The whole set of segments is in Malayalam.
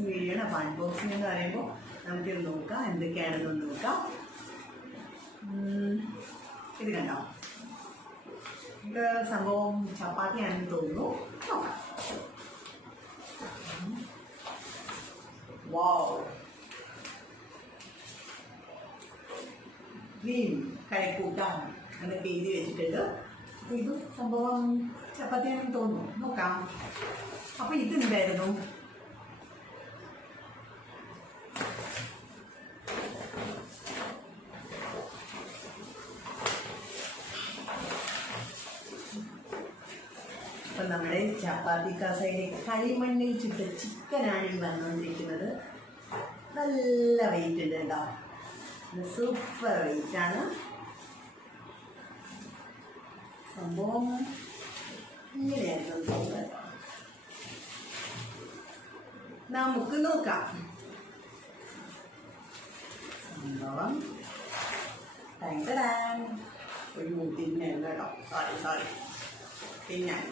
അൺബോക്സിങ് വീഡിയോ ആണ്. അപ്പോൾ അൺബോക്സിങ് എന്ന് പറയുമ്പോൾ നമുക്കിത് നോക്കാം, എന്തൊക്കെയാണെന്നൊന്ന് നോക്കാം. ഇത് കണ്ടോ, ഇത് സംഭവം ചപ്പാത്തിയാണെന്ന് തോന്നുന്നു. നോക്കാം. വാവ്, ക്രീം കഴക്കൂട്ടാൻ എന്നൊക്കെ എഴുതി വെച്ചിട്ടുണ്ട്. അപ്പോൾ ഇത് സംഭവം ചപ്പാത്തിയാണെന്ന് തോന്നുന്നു. നോക്കാം. അപ്പോൾ ഇതെന്തായിരുന്നു? അപ്പം നമ്മുടെ ചപ്പാത്തിക്കാസയിലെ കളിമണ്ണിൽ ചുട്ട ചിക്കനാണ് ഈ വന്നുകൊണ്ടിരിക്കുന്നത്. നല്ല വെയിറ്റ് ഉണ്ട് കേട്ടോ, സൂപ്പർ വെയിറ്റാണ് സംഭവം. ഇങ്ങനെയായിരുന്നു തോന്നുന്നത്. നമുക്ക് നോക്കാം സംഭവം. ഒരു തിന്നായിരുന്നു കേട്ടോ, സോറി തിന്നാൻ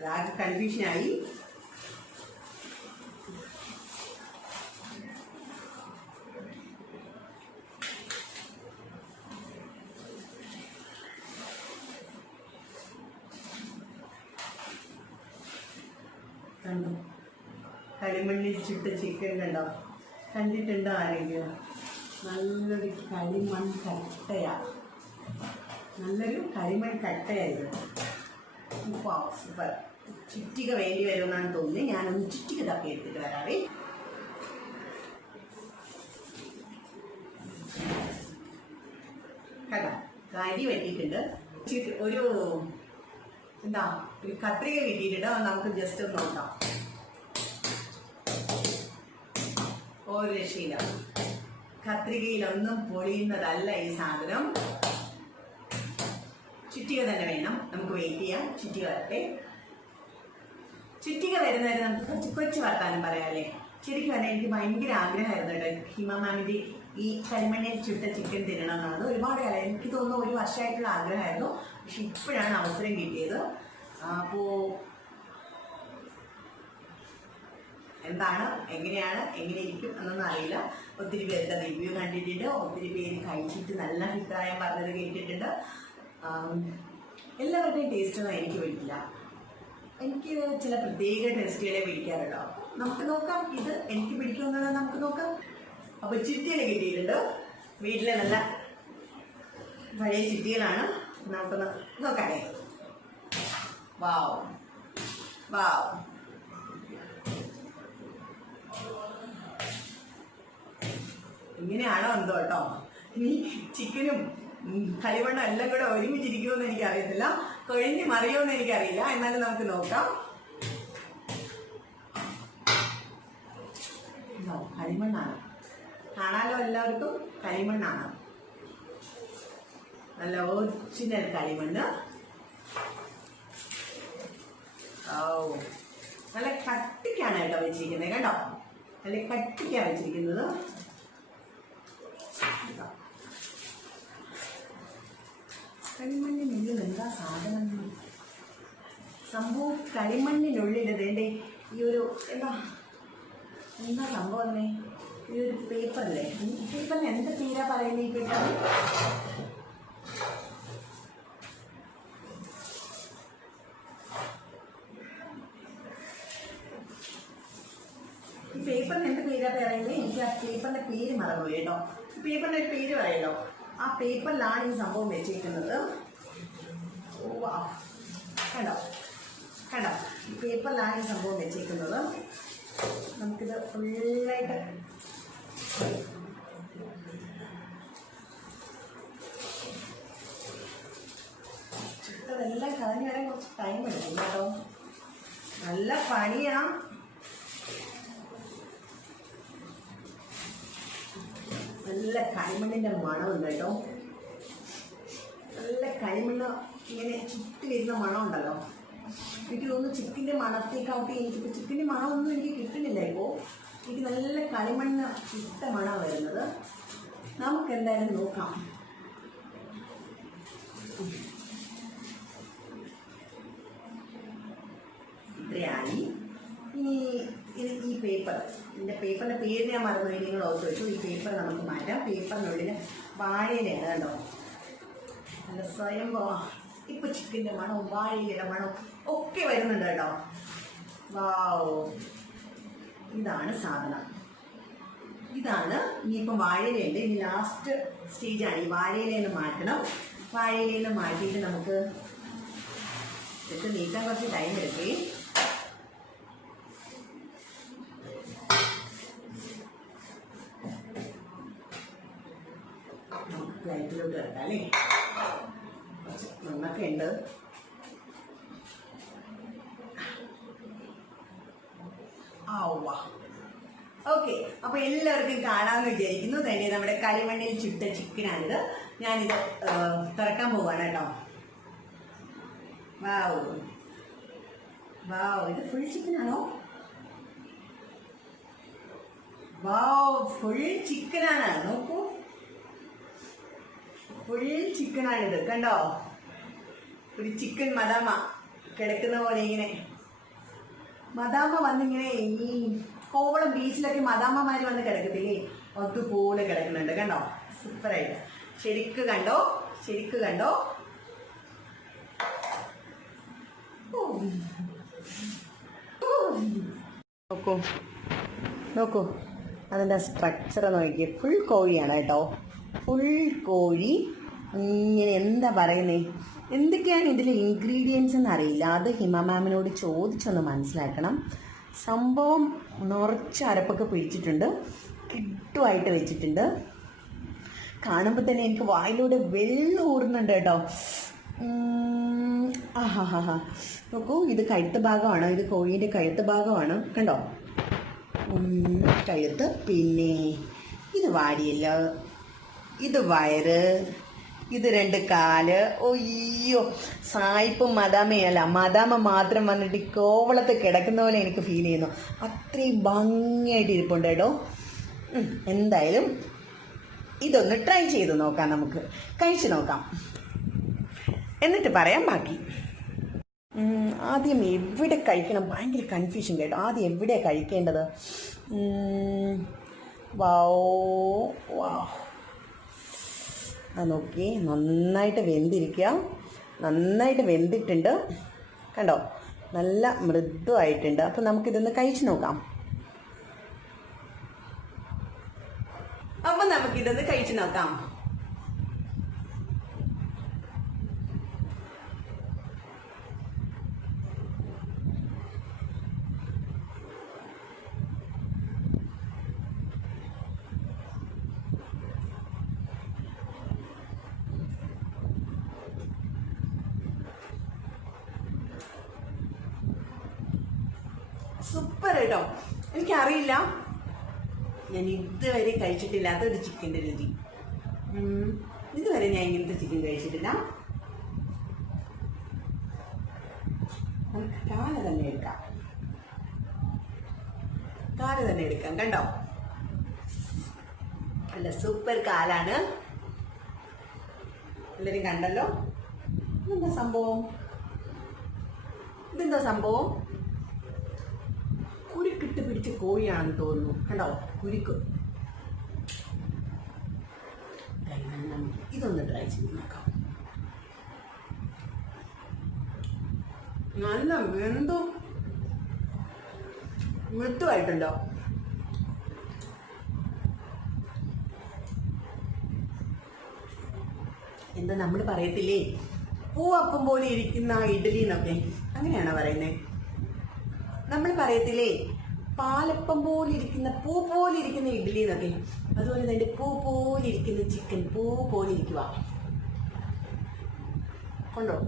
അതാകെ കൺഫ്യൂഷനായി. കണ്ടോ, കളിമണ്ണിൽ ചുട്ട ചിക്കൻ കണ്ടോ? കണ്ടിട്ടുണ്ടോ ആരെങ്കിലും? നല്ലൊരു കളിമൺ കട്ടയാണ്, നല്ലൊരു കളിമൺ കട്ടയായത്. സൂപ്പർ. ചുറ്റിക വേണ്ടി വരുമെന്നാണ് തോന്നുന്നത്. ഞാനൊന്ന് ചുറ്റിക തപ്പി എടുത്തിട്ട് വരാവേ. കേട്ടോ, കരി വെട്ടിയിട്ടുണ്ട്. ഒരു എന്താ, ഒരു കത്രിക കിട്ടിയിട്ടുണ്ട്. നമുക്ക് ജസ്റ്റ് ഒന്ന് നോക്കാം. ഒരു രക്ഷയില്ല, കത്രികയിലൊന്നും പൊളിയുന്നതല്ല ഈ സാധനം. ചുറ്റിക തന്നെ വേണം. നമുക്ക് വെയിറ്റ് ചെയ്യാം, ചുറ്റിക വരട്ടെ. ചുറ്റിക വരുന്നവരെ നമുക്ക് കുറച്ച് കൊച്ചു വർത്താനം പറയാമല്ലേ. ശരിക്കും പറഞ്ഞാൽ എനിക്ക് ഭയങ്കര ആഗ്രഹമായിരുന്നു കേട്ടോ ഹിമ മാമിൻ്റെ ഈ കരിമണ്ണിൽ ചുട്ട ചിക്കൻ തിന്നണം എന്നുള്ളത്. ഒരുപാട് കാലം, എനിക്ക് തോന്നുന്നു ഒരു വർഷമായിട്ടുള്ള ആഗ്രഹമായിരുന്നു. പക്ഷെ ഇപ്പോഴാണ് അവസരം കിട്ടിയത്. അപ്പോൾ എന്താണ്, എങ്ങനെയാണ്, എങ്ങനെ ഇരിക്കും എന്നൊന്നും അറിയില്ല. ഒത്തിരി പേരുടെ റിവ്യൂ കണ്ടിട്ടുണ്ട്, ഒത്തിരി പേര് കഴിച്ചിട്ട് നല്ല അഭിപ്രായം പറഞ്ഞത് കേട്ടിട്ടുണ്ട്. എല്ലാവരുടെയും ടേസ്റ്റൊന്നും എനിക്ക് പിടിക്കില്ല. എനിക്ക് ചില പ്രത്യേക ടേസ്റ്റുകളെ പിടിക്കാറുണ്ടോ. നമുക്ക് നോക്കാം, ഇത് എനിക്ക് പിടിക്കുമെന്നുള്ളത് നമുക്ക് നോക്കാം. അപ്പോൾ ചുറ്റികൾ കിട്ടിയിട്ടുണ്ട്. വീട്ടിലെ നല്ല പഴയ ചുറ്റികളാണ്. നമുക്കൊന്ന് നോക്കാമേ. വാവ് വാവ്, ഇങ്ങനെയാണോ എന്തോ കേട്ടോ. ഇനി ചിക്കനും കളിമണ്ണും എല്ലാം കൂടെ ഒരുമിച്ചിരിക്കുമെന്ന് എനിക്കറിയത്തില്ല, കൊഴിഞ്ഞ് മറിയുമെന്ന് എനിക്കറിയില്ല. എന്നാലും നമുക്ക് നോക്കാം. കളിമണ്ണാണ്, കാണാലോ എല്ലാവർക്കും. കളിമണ്ണാണ്, നല്ല ഒറിജിനൽ കളിമണ്ണ്. നല്ല കട്ടിക്കാണ് കേട്ടോ വെച്ചിരിക്കുന്നത്. കേട്ടോ, നല്ല കട്ടിക്കാണ് വെച്ചിരിക്കുന്നത്. കളിമണ്ണിനുള്ളിൽ എന്താ സാധനം? സംഭവം കളിമണ്ണിനുള്ളിൽ വേണ്ട ഈ ഒരു എന്താ സംഭവം തന്നെ? ഈ ഒരു പേപ്പറല്ലേ, പേപ്പറിന് എന്ത് പേരാ പറയുന്നത്? ഈ പേപ്പർ പേപ്പറിന് എന്ത് പേരാ പറയുന്നത്? എനിക്ക് ആ പേപ്പറിന്റെ പേര് മറന്നുപോയി കേട്ടോ. പേപ്പറിന്റെ ഒരു പേര് പറയല്ലോ. ആ പേപ്പറിലാണ് ഈ സംഭവം വെച്ചിരിക്കുന്നത്. കണ്ടോ കണ്ടോ, ഈ പേപ്പറിലാണ് ഈ സംഭവം വെച്ചിരിക്കുന്നത്. നമുക്കിത് ഫുള്ളായിട്ട് ചുട്ടതെല്ലാം കളഞ്ഞു വരാൻ കുറച്ച് ടൈം എടുക്കും കേട്ടോ. നല്ല പണിയാണ്. നല്ല കളിമണ്ണിൻ്റെ മണമുണ്ട് കേട്ടോ. നല്ല കളിമണ്ണ് ഇങ്ങനെ ചുറ്റി വരുന്ന മണമുണ്ടല്ലോ. എനിക്ക് തോന്നുന്നു ചിക്കൻ്റെ മണത്തേക്കാട്ടി എനിക്കിപ്പോൾ ചിക്കൻ്റെ മണമൊന്നും എനിക്ക് കിട്ടുന്നില്ല. ഇപ്പോൾ എനിക്ക് നല്ല കളിമണ്ണ് ചുട്ട മണമാണ് വരുന്നത്. നമുക്ക് എന്തായാലും നോക്കാം. ഇത്രയായി. പേപ്പർ, ഇതിൻ്റെ പേപ്പറിൻ്റെ പേര് ഞാൻ മറന്നുപോയി, നിങ്ങൾ ഓർത്ത് വെച്ചു. ഈ പേപ്പർ നമുക്ക് മാറ്റാം. പേപ്പറിനുള്ളിൽ വാഴയിലാണ് കണ്ടോ, നല്ല സ്വയം ഇപ്പം ചിക്കൻ്റെ മണവും വാഴയിലയുടെ മണവും ഒക്കെ വരുന്നുണ്ട് കേട്ടോ. വാവ്, ഇതാണ് സാധനം. ഇതാണ് ഇനിയിപ്പം വാഴയിലുണ്ട്. ഇനി ലാസ്റ്റ് സ്റ്റേജാണ്. ഈ വാഴയിലേന്ന് മാറ്റണം. വാഴയിലേന്ന് മാറ്റിയിട്ട് നമുക്ക് ഇതൊക്കെ നീക്കാൻ കുറച്ച് ടൈം എടുക്കേ. നമുക്ക് പ്ലേറ്റിലോട്ട് കിടക്കാം അല്ലേ. മണ്ണൊക്കെ ഉണ്ട്. ഓക്കെ, അപ്പൊ എല്ലാവർക്കും കാണാമെന്ന് വിചാരിക്കുന്നു. തന്നെ നമ്മുടെ കളിമണ്ണിൽ ചുട്ട ചിക്കനാണിത്. ഞാനിത് തുറക്കാൻ പോവാണ് കേട്ടോ. വാവ് വാവ്, ഇത് ഫുൾ ചിക്കനാണോ? വാവ്, ഫുൾ ചിക്കനാണ്. നോക്കൂ, ഫുൾ ചിക്കനാണിത്. കണ്ടോ, ഒരു ചിക്കൻ മദാമ കിടക്കുന്ന പോലെ ഇങ്ങനെ. മദാമ വന്നിങ്ങനെ ഈ കോവളം ബീച്ചിലൊക്കെ മദാമ്മമാര് വന്ന് കിടക്കത്തില്ലേ, അതുപോലെ കിടക്കുന്നുണ്ട്. കണ്ടോ, സൂപ്പറായിട്ട്. ശരിക്ക് കണ്ടോ, ശരിക്ക് കണ്ടോ. നോക്കൂ നോക്കൂ, അതിൻ്റെ സ്ട്രക്ചർ നോക്കിയേ. ഫുൾ കോഴിയാണ് കേട്ടോ, ഫുൾ കോഴി. ഇങ്ങനെ എന്താ പറയുന്നേ, എന്തൊക്കെയാണ് ഇതിലെ ഇൻഗ്രീഡിയൻസ് എന്നറിയില്ല. അത് ഹിമ മാമിനോട് ചോദിച്ചൊന്ന് മനസ്സിലാക്കണം. സംഭവം നിറച്ച് അരപ്പൊക്കെ പിടിച്ചിട്ടുണ്ട്, കിട്ടുമായിട്ട് വെച്ചിട്ടുണ്ട്. കാണുമ്പോൾ തന്നെ എനിക്ക് വായിലൂടെ വെള്ളം ഊറുന്നുണ്ട് കേട്ടോ. ആഹാ, നോക്കൂ, ഇത് കഴുത്ത് ഭാഗമാണ്. ഇത് കോഴീൻ്റെ കഴുത്ത് ഭാഗമാണ്. കണ്ടോ, കഴുത്ത്. പിന്നെ ഇത് വാരിയല്ല, ഇത് വയറ്, ഇത് 2 കാല്. ഒയ്യോ, സായിപ്പും മദാമയല്ല, മദാമ മാത്രം വന്നിട്ട് കോവളത്ത് കിടക്കുന്ന പോലെ എനിക്ക് ഫീൽ ചെയ്യുന്നു. അത്രയും ഭംഗിയായിട്ട് ഇരിപ്പുണ്ട് കേട്ടോ. എന്തായാലും ഇതൊന്ന് ട്രൈ ചെയ്ത് നോക്കാം, നമുക്ക് കഴിച്ചു നോക്കാം, എന്നിട്ട് പറയാം ബാക്കി. ആദ്യം എവിടെ കഴിക്കണം, ഭയങ്കര കൺഫ്യൂഷൻ കേട്ടോ. ആദ്യം എവിടെയാണ് കഴിക്കേണ്ടത്? വാ, അത് നോക്കി, നന്നായിട്ട് വെന്തിരിക്കുക. നന്നായിട്ട് വെന്തിട്ടുണ്ട് കണ്ടോ, നല്ല മൃദുവായിട്ടുണ്ട്. അപ്പം നമുക്കിതൊന്ന് കഴിച്ചു നോക്കാം. സൂപ്പർ കേട്ടോ. എനിക്കറിയില്ല, ഞാൻ ഇതുവരെ കഴിച്ചിട്ടില്ലാത്ത ഒരു ചിക്കൻ്റെ രുചി. ഇതുവരെ ഞാൻ ഇങ്ങനത്തെ ചിക്കൻ കഴിച്ചിട്ടില്ല. നമുക്ക് കാല തന്നെ എടുക്കാം, കണ്ടോ, നല്ല സൂപ്പർ കാലാണ്. എല്ലാവരും കണ്ടല്ലോ. ഇതെന്താ സംഭവം? കുരുക്കിട്ട് പിടിച്ച കോഴിയാണെന്ന് തോന്നുന്നു. കണ്ടോ, കുരുക്ക്. ഇതൊന്ന് ട്രൈ ചെയ്ത് നോക്കാം. നല്ല വെന്തും മൃദുവായിട്ടുണ്ടോ. എന്താ നമ്മൾ പറയത്തില്ലേ, പൂവപ്പം പോലെ ഇരിക്കുന്ന ഇഡ്ഡലി എന്നൊക്കെ, അങ്ങനെയാണോ പറയുന്നത്? നമ്മൾ പറയത്തില്ലേ, പാലപ്പം പോലെ ഇരിക്കുന്ന, പൂ പോലെ ഇരിക്കുന്ന ഇഡ്ഡലി എന്നൊക്കെ, അതുപോലെ തന്നെ പൂ പോലെ ഇരിക്കുന്ന ചിക്കൻ പൂ പോലെ ഇരിക്കുക. കണ്ടോ,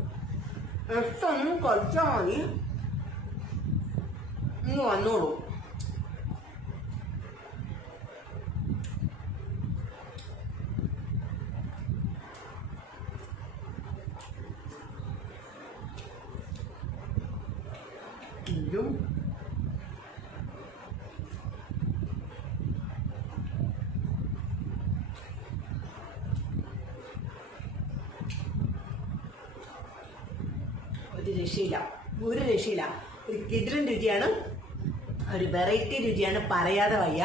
എട്ടൊന്നും കഴിച്ചാൽ മതി, ഇന്ന് വന്നോളൂ. ഇതും ഒരു രക്ഷയില്ല, ഒരു കിടിലൻ രുചിയാണ്. ഒരു വെറൈറ്റി രുചിയാണ്, പറയാതെ വയ്യ.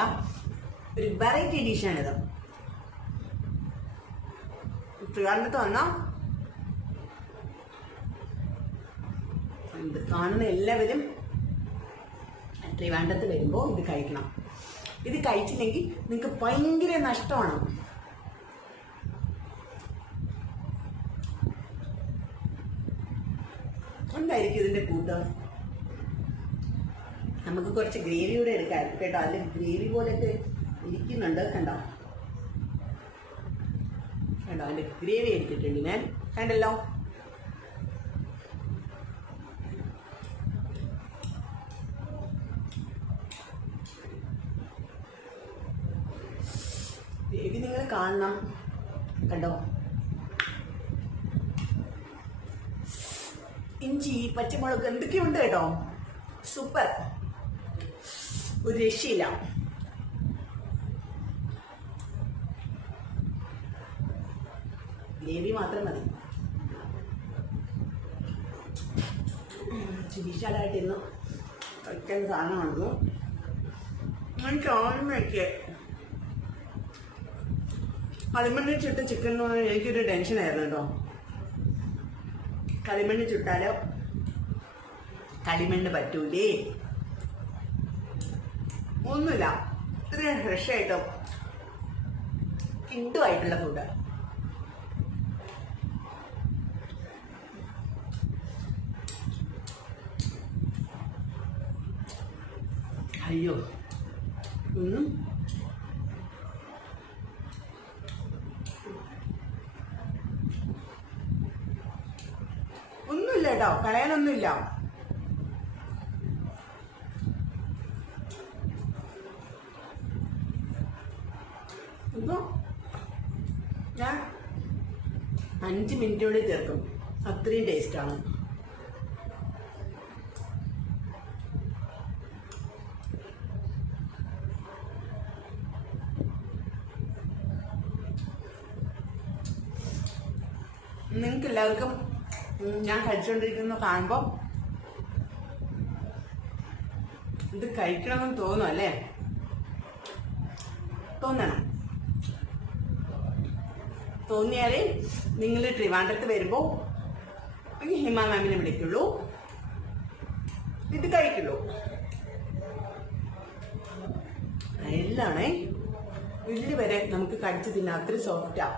ഒരു വെറൈറ്റി ഡിഷാണിത്. ട്രിവാൻഡ്രത്ത് വന്നാൽ ഇത് കാണുന്ന എല്ലാവരും ട്രിവാൻഡ്രത്ത് വരുമ്പോൾ ഇത് കഴിക്കണം. ഇത് കഴിച്ചില്ലെങ്കിൽ നിങ്ങൾക്ക് ഭയങ്കര നഷ്ടമാണ്. എന്തായിരിക്കും ഇതിന്റെ കൂട്ടം? നമുക്ക് കുറച്ച് ഗ്രേവി കൂടെ എടുക്കാം കേട്ടോ. അതിൽ ഗ്രേവി പോലെയൊക്കെ ഇരിക്കുന്നുണ്ട്. കണ്ടോ കണ്ടോ, അതിന്റെ ഗ്രേവി എടുത്തിട്ടുണ്ട് ഞാൻ. കണ്ടല്ലോ, ഗ്രേവി നിങ്ങൾ കാണണം. കണ്ടോ, ഇഞ്ചി, പച്ചമുളക് എന്തൊക്കെയുണ്ട് കേട്ടോ. സൂപ്പർ, ഒരു രക്ഷയില്ല. ഗ്രേവി മാത്രം മതി. വിശാലായിട്ട് ഇന്ന് കഴിക്കുന്ന സാധനമാണല്ലോ. എനിക്ക് ഓർമ്മയൊക്കെ കളിമണ്ണിൽ ചുട്ട ചിക്കൻ എന്ന് പറഞ്ഞാൽ എനിക്കൊരു ടെൻഷനായിരുന്നു കേട്ടോ. കളിമണ്ണ് ചുട്ടാലോ കളിമണ്ണ് പറ്റൂലേ, ഒന്നുമില്ല. ഇത് ഫ്രഷ് ആയിട്ടോ കിണ്ടുമായിട്ടുള്ള ഫുഡ്. അയ്യോ, ഒന്നുമില്ല കേട്ടോ, കളയാനൊന്നുമില്ല. ഇപ്പൊ ഞാൻ 5 മിനിറ്റോടെ ചേർക്കും, അത്രയും ടേസ്റ്റാണ്. നിങ്ങൾക്ക് എല്ലാവർക്കും ഞാൻ കഴിച്ചുകൊണ്ടിരിക്കുന്ന കാണുമ്പോൾ ഇത് കഴിക്കണമെന്ന് തോന്നും അല്ലേ? തോന്നണം. തോന്നിയാലേ നിങ്ങൾ ട്രിവാൻഡ്രത്ത് വരുമ്പോൾ ഹിമ മാമിനെ വിളിക്കുള്ളൂ, ഇത് കഴിക്കുള്ളൂ. എല്ലാണേ ഉള്ളി വരെ നമുക്ക് കടിച്ചു തിന്നാം, അത്ര സോഫ്റ്റാ.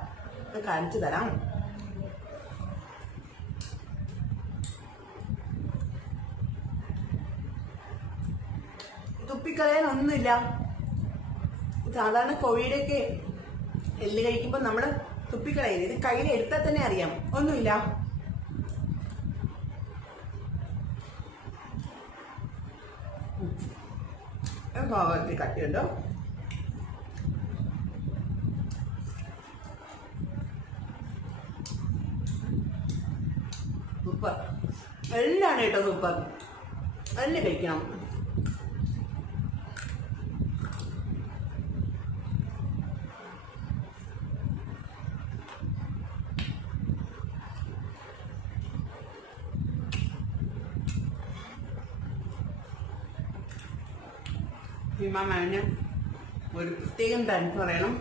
കാണിച്ചു തരാം. തുപ്പിക്കളയാനൊന്നുമില്ല. സാധാരണ കോഴിയുടെയൊക്കെ എല്ല് കഴിക്കുമ്പോൾ നമ്മൾ തുപ്പിക്കളയില്ല. ഇത് കയ്യിൽ എടുത്താൽ തന്നെ അറിയാം, ഒന്നുമില്ല. ഭാഗത്തിൽ കട്ടിയുണ്ടോ? സൂപ്പർ, എല്ലാം കേട്ടോ സൂപ്പർ. എല്ലാം കഴിക്കണം. ഹിമ മാമിന് ഒരു പ്രത്യേകം താങ്ക്സ് പറയണം.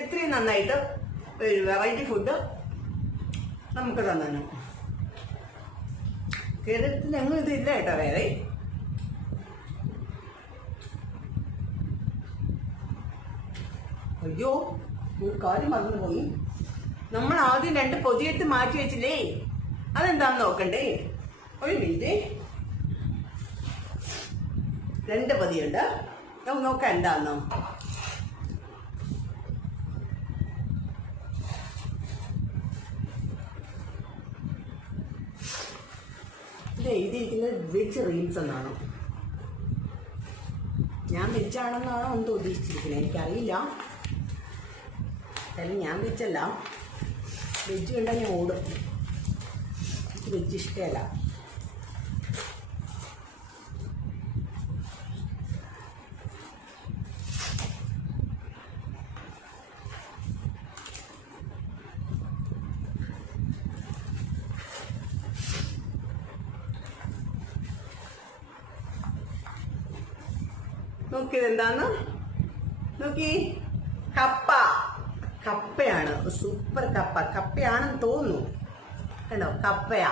ഇത്രയും നന്നായിട്ട് ഒരു വെറൈറ്റി ഫുഡ് നമുക്ക് തന്നു. കേരളത്തിൽ ഞങ്ങൾ ഇതില്ല കേട്ടോ വേറെ. അയ്യോ, ഒരു കാര്യം മറന്നുപോയി. നമ്മൾ ആദ്യം 2 പൊതിയെടുത്ത് മാറ്റി വെച്ചില്ലേ, അതെന്താന്ന് നോക്കണ്ടേ? ഒരു മിനിറ്റ്, 2 പൊതിയുണ്ട്. നമുക്ക് നോക്കാം എന്താന്നോ. ഇത് എഴുതിയിരിക്കുന്നത് വെജ് റീൽസ് എന്നാണ്. ഞാൻ വെജാണെന്നാണോ എന്തോ ഉദ്ദേശിച്ചിരിക്കുന്നത്, എനിക്കറിയില്ല. കാര്യം ഞാൻ വെജല്ല. വെജ് കണ്ടാൽ ഞാൻ ഓടും. എനിക്ക് വെജ് ഇഷ്ടമല്ല. നോക്കിയത് എന്താന്ന് നോക്കി. കപ്പയാണ്. സൂപ്പർ കപ്പയാണെന്ന് തോന്നുന്നു. കണ്ടോ, കപ്പയാ.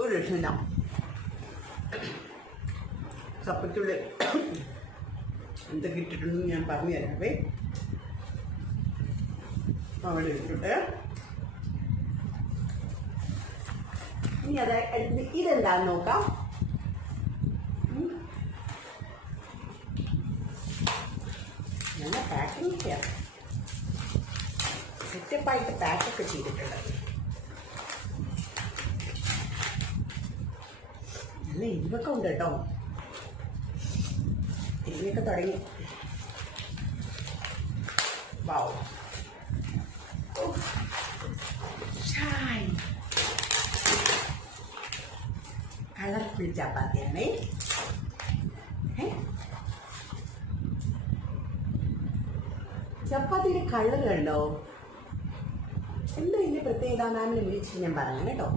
ഒരു രക്ഷയില്ല. കപ്പയ്ക്കുള്ളിൽ എന്തൊക്കെ ഇട്ടിട്ടുണ്ടെന്ന് ഞാൻ പറഞ്ഞു തരാവേ. അവിടെ ഇട്ടിട്ട് ഇനി അതായത് ഇതെന്താന്ന് നോക്കാം. നല്ല പാക്കിങ് ചെയ്യാം. സെറ്റപ്പായിട്ട് പാക്കൊക്കെ ചെയ്തിട്ടുണ്ട്. നല്ല എരിവൊക്കെ ഉണ്ട് കേട്ടോ. എരിവൊക്കെ തുടങ്ങി. വാവ്, കളർഫുൾ ചപ്പാത്തിയാണേ. ചപ്പാത്തിയുടെ കളർ കണ്ടോ? എന്താ ഇതിന്റെ പ്രത്യേകത മാമിനെ വിളിച്ച് ഞാൻ പറയാം കേട്ടോ.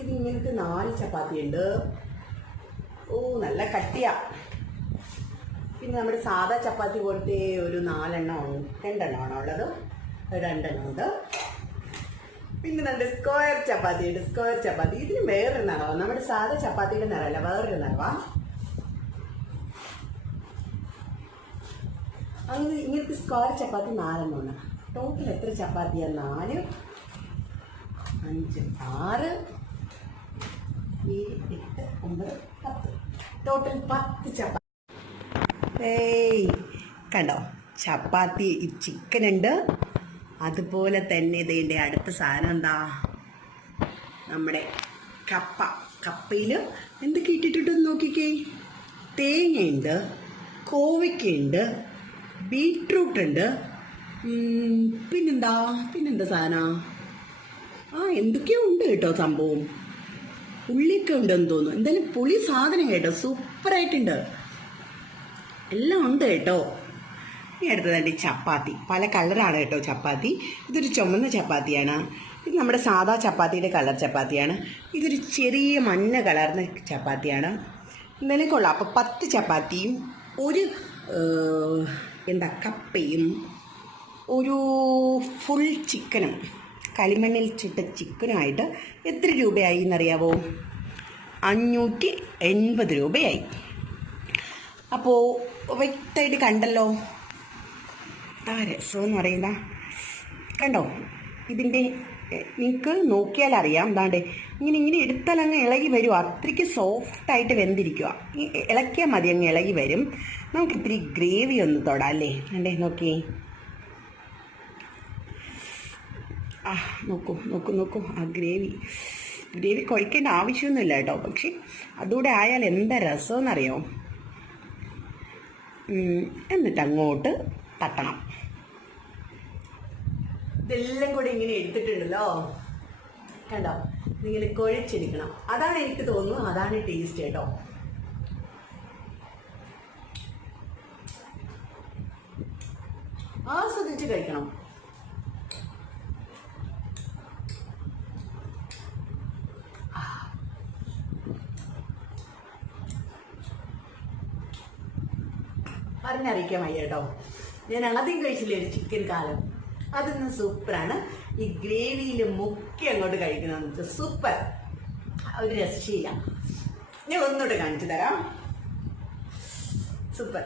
ഇത് ഇങ്ങനത്തെ 4 ചപ്പാത്തി ഉണ്ട്. ഓ, നല്ല കട്ടിയാ. പിന്നെ നമ്മുടെ സാധാ ചപ്പാത്തി പോലത്തെ ഒരു 2 എണ്ണമാണോ ഉള്ളത്. 2 എണ്ണം ഉണ്ട്. പിന്നെ നമ്മുടെ സ്ക്വയർ ചപ്പാത്തി ഉണ്ട്. സ്ക്വയർ ചപ്പാത്തി ഇതിന് വേറൊരു നിറവാണ്. നമ്മുടെ സാധാ ചപ്പാത്തിയുടെ നിറമല്ല, വേറൊരു നിറവാ. അങ്ങനെ ഇങ്ങനത്തെ സ്ക്വയർ ചപ്പാത്തി 4 എണ്ണമാണ്. ടോട്ടൽ എത്ര ചപ്പാത്തിയാ? 4, 5, 6, 7, 8, 9, 10. ടോട്ടൽ 10 ചപ്പാത്തി. കണ്ടോ, ചപ്പാത്തി ചിക്കൻ ഉണ്ട്. അതുപോലെ തന്നെ ഇതിൻ്റെ അടുത്ത സാധനം എന്താ? നമ്മുടെ കപ്പയിൽ എന്തൊക്കെ ഇട്ടിട്ടുണ്ടെന്ന് നോക്കിക്കേ. തേങ്ങയുണ്ട്, കോവയ്ക്കുണ്ട്, ബീട്രൂട്ട് ഉണ്ട്. പിന്നെന്താ സാധനം? എന്തൊക്കെയോ ഉണ്ട് കേട്ടോ സംഭവം. ഉള്ളിയൊക്കെ ഉണ്ടെന്ന് തോന്നുന്നു. എന്തായാലും പുളി സാധനം കേട്ടോ, സൂപ്പറായിട്ടുണ്ട്. എല്ലാം ഉണ്ട് കേട്ടോ. ഈ അടുത്തതായിട്ട് ചപ്പാത്തി പല കളറാണ് കേട്ടോ ചപ്പാത്തി. ഇതൊരു ചുമന്ന ചപ്പാത്തിയാണ്. ഇത് നമ്മുടെ സാധാ ചപ്പാത്തിയുടെ കളർ ചപ്പാത്തിയാണ്. ഇതൊരു ചെറിയ മഞ്ഞ കളർന്ന ചപ്പാത്തിയാണ്. എന്തായാലും കൊള്ളാം. അപ്പോൾ 10 ചപ്പാത്തിയും ഒരു കപ്പയും ഒരു ഫുൾ ചിക്കനും കളിമണ്ണിൽ ചുട്ട ചിക്കനുമായിട്ട് എത്ര രൂപയായി എന്നറിയാവോ? 580 രൂപയായി. അപ്പോൾ വ്യക്തമായിട്ട് കണ്ടല്ലോ. രസമെന്ന് പറയുന്ന കണ്ടോ. ഇതിൻ്റെ നിങ്ങൾക്ക് നോക്കിയാൽ അറിയാം. എന്താണ്ട് ഇങ്ങനെ എടുത്താൽ അങ്ങ് ഇളകി വരും. അത്രയ്ക്ക് സോഫ്റ്റായിട്ട് വെന്തിരിക്കുക. ഇളക്കിയാൽ മതി, അങ്ങ് ഇളകി വരും. നമുക്ക് ഇത്തിരി ഗ്രേവി ഒന്ന് തൊടാം അല്ലേ. അല്ലേ, നോക്കിയേ. നോക്കൂ. ആ ഗ്രേവി കുഴക്കേണ്ട ആവശ്യമൊന്നുമില്ല കേട്ടോ. പക്ഷെ അതുകൂടെ ആയാൽ എന്താ രസമെന്നറിയോ. എന്നിട്ട് അങ്ങോട്ട് തട്ടണം. ഇതെല്ലാം കൂടെ ഇങ്ങനെ എടുത്തിട്ടുണ്ടല്ലോ, കണ്ടോ. ഇങ്ങനെ കുഴച്ചെടുക്കണം. അതാണ് എനിക്ക് തോന്നുന്നു, അതാണ് ടേസ്റ്റ് കേട്ടോ. ആസ്വദിച്ച് കഴിക്കണം. പറഞ്ഞറിയിക്കാൻ വയ്യ കേട്ടോ. ഞാൻ ആദ്യം കഴിച്ചില്ലേ ഒരു ചിക്കൻ കാലം, അതൊന്നും സൂപ്പറാണ്. ഈ ഗ്രേവിയിൽ മുക്കി അങ്ങോട്ട് കഴിക്കുന്നതെന്ന് വെച്ചാൽ സൂപ്പർ. ഒരു രക്ഷയില്ല. ഞാൻ ഒന്നുകൂടെ കാണിച്ചു തരാം. സൂപ്പർ.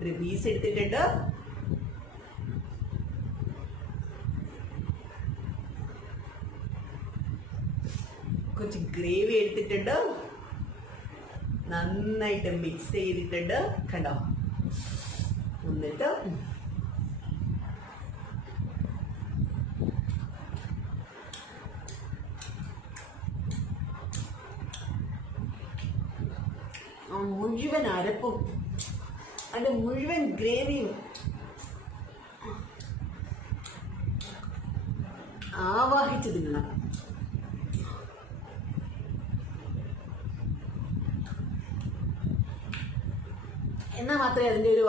ഒരു പീസ് എടുത്തിട്ടുണ്ട്. കുറച്ച് ഗ്രേവി എടുത്തിട്ടുണ്ട്. നന്നായിട്ട് മിക്സ് ചെയ്തിട്ടുണ്ട് കണ്ടോ. എന്നിട്ട് മുഴുവൻ അരപ്പും അതിന്റെ മുഴുവൻ ഗ്രേവിയും ആവാഹിച്ചു തിന്നണം. എന്നാൽ മാത്രമേ അതിൻ്റെ ഒരു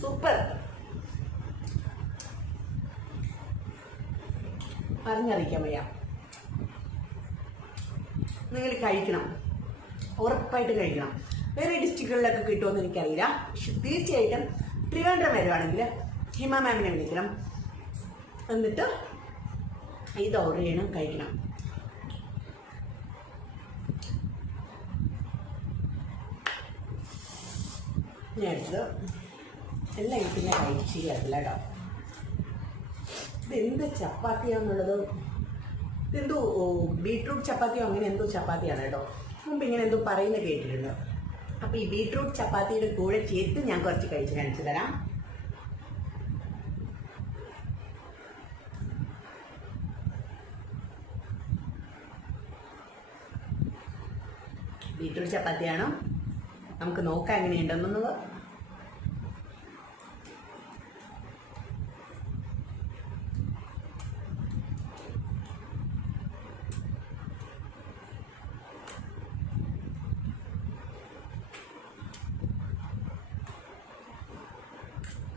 സൂപ്പർ പറഞ്ഞറിയിക്കാൻ വയ്യ. നിങ്ങൾ കഴിക്കണം, ഉറപ്പായിട്ട് കഴിക്കണം. വേറെ ഡിസ്ട്രിക്റ്റുകളിലൊക്കെ കിട്ടുമെന്ന് എനിക്കറിയില്ല. പക്ഷെ തീർച്ചയായിട്ടും ട്രിവാൻഡ്രം വരുവാണെങ്കിൽ ഹിമ മാമിനെ വിളിക്കണം, എന്നിട്ട് ഇത് ഓർഡർ ചെയ്യണം, കഴിക്കണം. ഞാൻ എടുത്തത് എല്ലാം എനിക്ക് ഞാൻ കഴിച്ചില്ല കേട്ടോ. ഇതെന്ത് ചപ്പാത്തിയാന്നുള്ളത്, ഇതെന്തോ ബീട്രൂട്ട് ചപ്പാത്തിയോ അങ്ങനെ എന്തോ ചപ്പാത്തിയാണ് കേട്ടോ. മുമ്പ് ഇങ്ങനെ എന്തോ പറയുന്നത് കേട്ടിട്ടുണ്ട്. അപ്പോൾ ഈ ബീട്രൂട്ട് ചപ്പാത്തിയുടെ കൂടെ ചേർത്ത് ഞാൻ കുറച്ച് കഴിച്ച് കാണിച്ചു തരാം. ബീട്രൂട്ട് ചപ്പാത്തിയാണ്. നമുക്ക് നോക്കാം എങ്ങനെയുണ്ടെന്നുള്ളത്.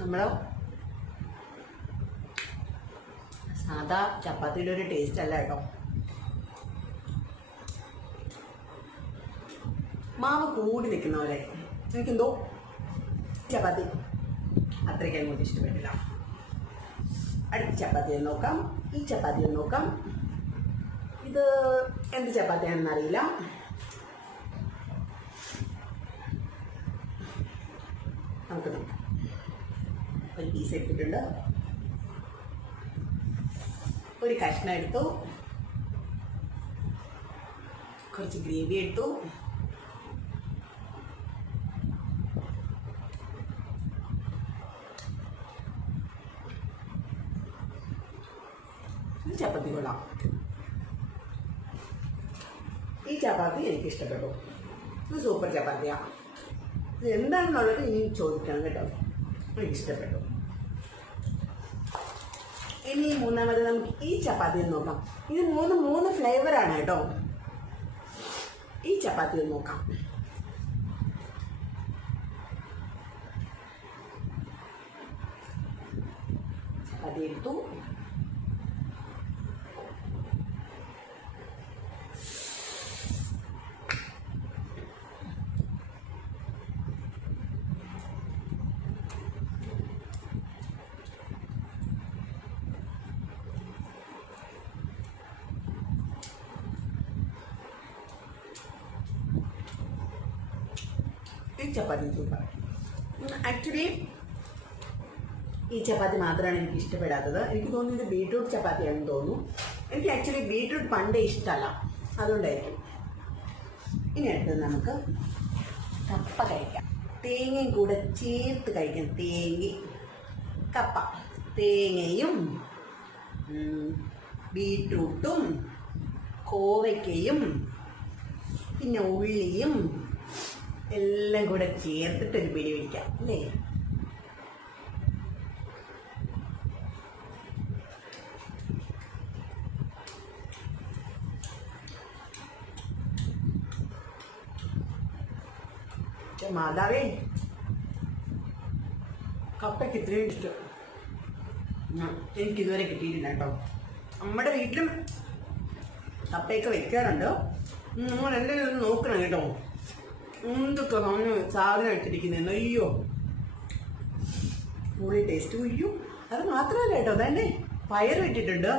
നമ്മൾ സാധാ ചപ്പാത്തിയുടെ ഒരു ടേസ്റ്റ് അല്ല കേട്ടോ. മാവ് കൂടി നിൽക്കുന്ന പോലെ എനിക്കെന്തോ ചപ്പാത്തി അത്രയ്ക്ക് അങ്ങോട്ട് ഇഷ്ടപ്പെട്ടില്ല. അടുത്ത ചപ്പാത്തി ഒന്ന് നോക്കാം. ഈ ചപ്പാത്തി ഒന്ന് നോക്കാം. ഇത് എന്ത് ചപ്പാത്തിയാണെന്ന് അറിയില്ല. നമുക്ക് നോക്കാം. ഒരു പീസ് എടുത്തിട്ടുണ്ട്, ഒരു കഷ്ണം എടുത്തു, കുറച്ച് ഗ്രേവി എടുത്തു, ചപ്പാത്തി കൊള്ളാം. ഈ ചപ്പാത്തി എനിക്ക് ഇഷ്ടപ്പെട്ടു. ഇത് സൂപ്പർ ചപ്പാത്തിയാണ്. ഇത് എന്താണെന്നുള്ളത് ഇനി ചോദിക്കണം കേട്ടോ. എനിക്ക് ഇഷ്ടപ്പെട്ടു. ഇനി മൂന്നാമത് നമുക്ക് ഈ ചപ്പാത്തി നോക്കാം. ഇത് മൂന്ന് ഫ്ലേവറാണ് കേട്ടോ. ഈ ചപ്പാത്തി ഒന്ന് നോക്കാം. ചപ്പാത്തി എടുത്തു, ഈ ചപ്പാത്തി സൂപ്പർ. ആക്ച്വലി ഈ ചപ്പാത്തി മാത്രമാണ് എനിക്ക് ഇഷ്ടപ്പെടാത്തത്. എനിക്ക് തോന്നുന്നു ഇത് ബീട്രൂട്ട് ചപ്പാത്തിയാണെന്ന് തോന്നുന്നു. എനിക്ക് ആക്ച്വലി ബീട്രൂട്ട് പണ്ടേ ഇഷ്ടമല്ല, അതുകൊണ്ടായിരിക്കും. ഇനി അടുത്തത് നമുക്ക് കപ്പ കഴിക്കാം. തേങ്ങയും കൂടെ ചേർത്ത് കഴിക്കാം. കപ്പ, തേങ്ങയും ബീട്രൂട്ടും കോവയ്ക്കയും പിന്നെ ഉള്ളിയും എല്ലാം കൂടെ ചേർത്തിട്ടൊരു പിടി പിടിക്കാം അല്ലേ. മാതാവേ, കപ്പയ്ക്ക് ഇത്രയും ഇഷ്ടം എനിക്കിതുവരെ കിട്ടിയിട്ടില്ല കേട്ടോ. നമ്മുടെ വീട്ടിലും കപ്പയൊക്കെ വെക്കാറുണ്ട്. നമ്മൾ എന്തെങ്കിലും നോക്കണം കേട്ടോ. എന്തൊക്കെ സാധനം എടുത്തിരിക്കുന്നതെന്ന്. അയ്യോ, കൂടി ടേസ്റ്റ്. അയ്യോ, അത് മാത്രമല്ല കേട്ടോ, തന്നെ പയർ ഇട്ടിട്ടുണ്ട്.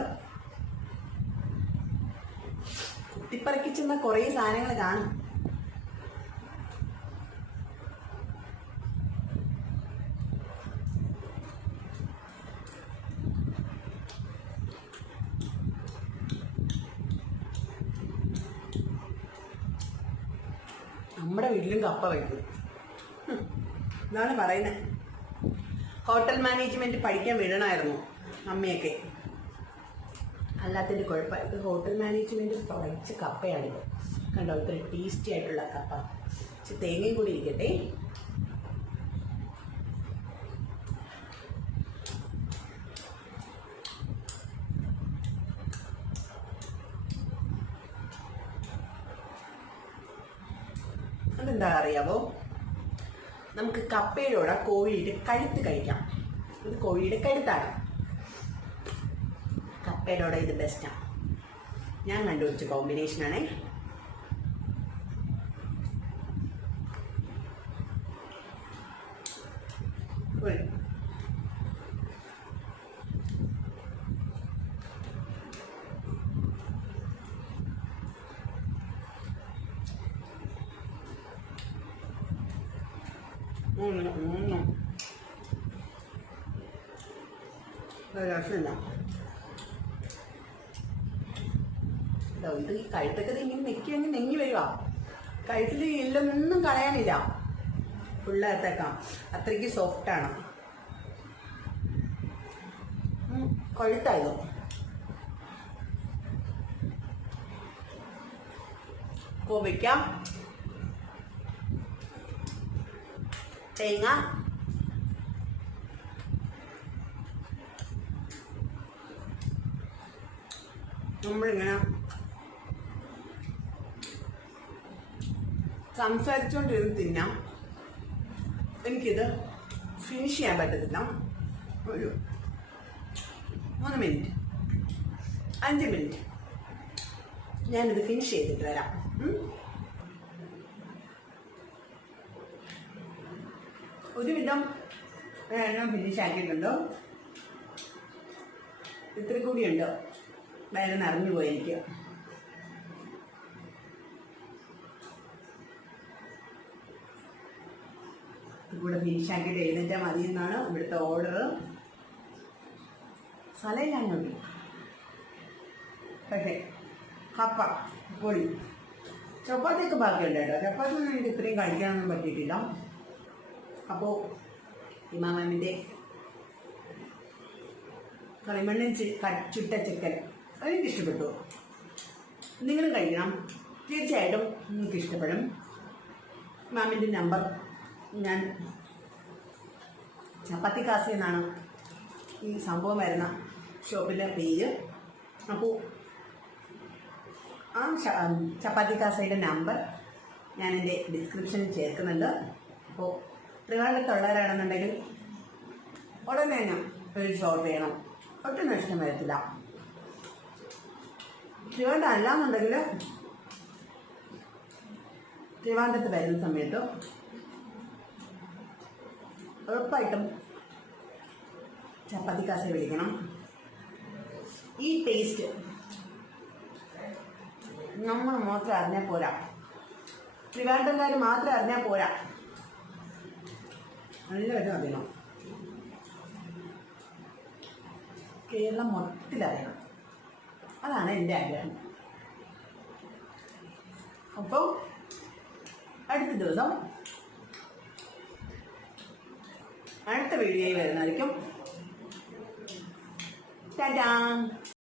കുത്തിപ്പറക്കി ചെന്ന കുറേ സാധനങ്ങൾ കാണും. നമ്മുടെ വീട്ടിലും കപ്പ വയ്ക്കും. ഇതാണ് പറയുന്നത്. ഹോട്ടൽ മാനേജ്മെന്റ് പഠിക്കാൻ വിടണമായിരുന്നു അമ്മയൊക്കെ. അല്ലാത്തതിൻ്റെ കുഴപ്പമില്ല. ഇത് ഹോട്ടൽ മാനേജ്മെന്റ് പഠിച്ച കപ്പയാണിത്. കണ്ടോ, ഇത്ര ടേസ്റ്റി ആയിട്ടുള്ള കപ്പ. പക്ഷെ തേങ്ങയും കൂടി ഇരിക്കട്ടെ. അതെന്താ അറിയാവോ, നമുക്ക് കപ്പയിലൂടെ കോഴിയുടെ കഴുത്ത് കഴിക്കാം. ഇത് കോഴിയുടെ കഴുത്താണ്. കപ്പയിലൂടെ ഇത് ബെസ്റ്റാണ്. ഞാൻ കണ്ടുപിടിച്ച കോമ്പിനേഷനാണേ. രസമില്ല. ഇത് ഈ കഴുത്തൊക്കെ ഇങ്ങനെ നെക്കി നെങ്ങി വരുവാ. കഴുത്തിൽ എല്ലൊന്നും കളയാനില്ല. പിള്ളേർത്തേക്കാം. അത്രയ്ക്ക് സോഫ്റ്റാണ്. കഴുത്തായിരുന്നു. കോവയ്ക്ക, തേങ്ങ, നമ്മളിങ്ങനെ സംസാരിച്ചുകൊണ്ടിരുന്ന് തിന്നാം. എനിക്കിത് ഫിനിഷ് ചെയ്യാൻ പറ്റത്തില്ല. ഒരു 3 മിനിറ്റ് 5 മിനിറ്റ് ഞാനിത് ഫിനിഷ് ചെയ്തിട്ട് വരാം. ഒരുവിധം എണ്ണം ഫിനിഷ് ആക്കിയിട്ടുണ്ടോ? ഇത്ര കൂടിയുണ്ടോ? വയറ് നിറഞ്ഞു പോയി എനിക്ക്. കൂടെ ഫിനിഷ് ആക്കിയിട്ട് എഴുന്നേറ്റാൽ മതി എന്നാണ് ഇവിടുത്തെ ഓർഡർ. സ്ഥലമില്ലാഞ്ഞോളി. പക്ഷേ കപ്പ പൊടി ചപ്പാത്തിയൊക്കെ ബാക്കിയുണ്ട് കേട്ടോ. ചപ്പാത്തി ഒന്നും എനിക്ക് ഇത്രയും കഴിക്കാനൊന്നും പറ്റിയിട്ടില്ല. അപ്പോൾ ഇമാമിൻ്റെ കളിമണ്ണിൽ ചുട്ട ചിക്കൻ എനിക്കിഷ്ടപ്പെട്ടു. നിങ്ങൾ കഴിക്കണം. തീർച്ചയായിട്ടും നിങ്ങൾക്ക് ഇഷ്ടപ്പെടും. ഇമാമിൻ്റെ നമ്പർ ഞാൻ ചപ്പാത്തിക്കാസ എന്നാണ് ഈ സംഭവം വരുന്ന ഷോപ്പിലെ പേര്. അപ്പോൾ ആ ചപ്പാത്തിക്കാസയുടെ നമ്പർ ഞാൻ എൻ്റെ ഡിസ്ക്രിപ്ഷനിൽ ചേർക്കുന്നുണ്ട്. അപ്പോൾ ട്രിവാൻഡ്രത്തുള്ളവരാണെന്നുണ്ടെങ്കിൽ ഉടനെ തന്നെ ഒരു ഓർഡർ ചെയ്യണം. ഒട്ടും നഷ്ടം വരത്തില്ല. ട്രിവാൻഡ്രം അല്ലാന്നുണ്ടെങ്കിൽ ട്രിവാൻഡ്രത്ത് വരുന്ന സമയത്ത് ഉറപ്പായിട്ടും ചപ്പാത്തിക്കാസ വിളിക്കണം. ഈ ടേസ്റ്റ് നമ്മൾ മാത്രം അറിഞ്ഞാൽ പോരാ. ട്രിവാൻഡ്രംകാർ മാത്രം അറിഞ്ഞാൽ പോരാ. എല്ലാവരും അറിയണം. കേരളം മൊത്തത്തിലറിയണം. അതാണ് എൻ്റെ ആഗ്രഹം. അപ്പോൾ അടുത്ത ദിവസം അടുത്ത വീഡിയോയിൽ വരുന്നതായിരിക്കും. ടാറ്റാ.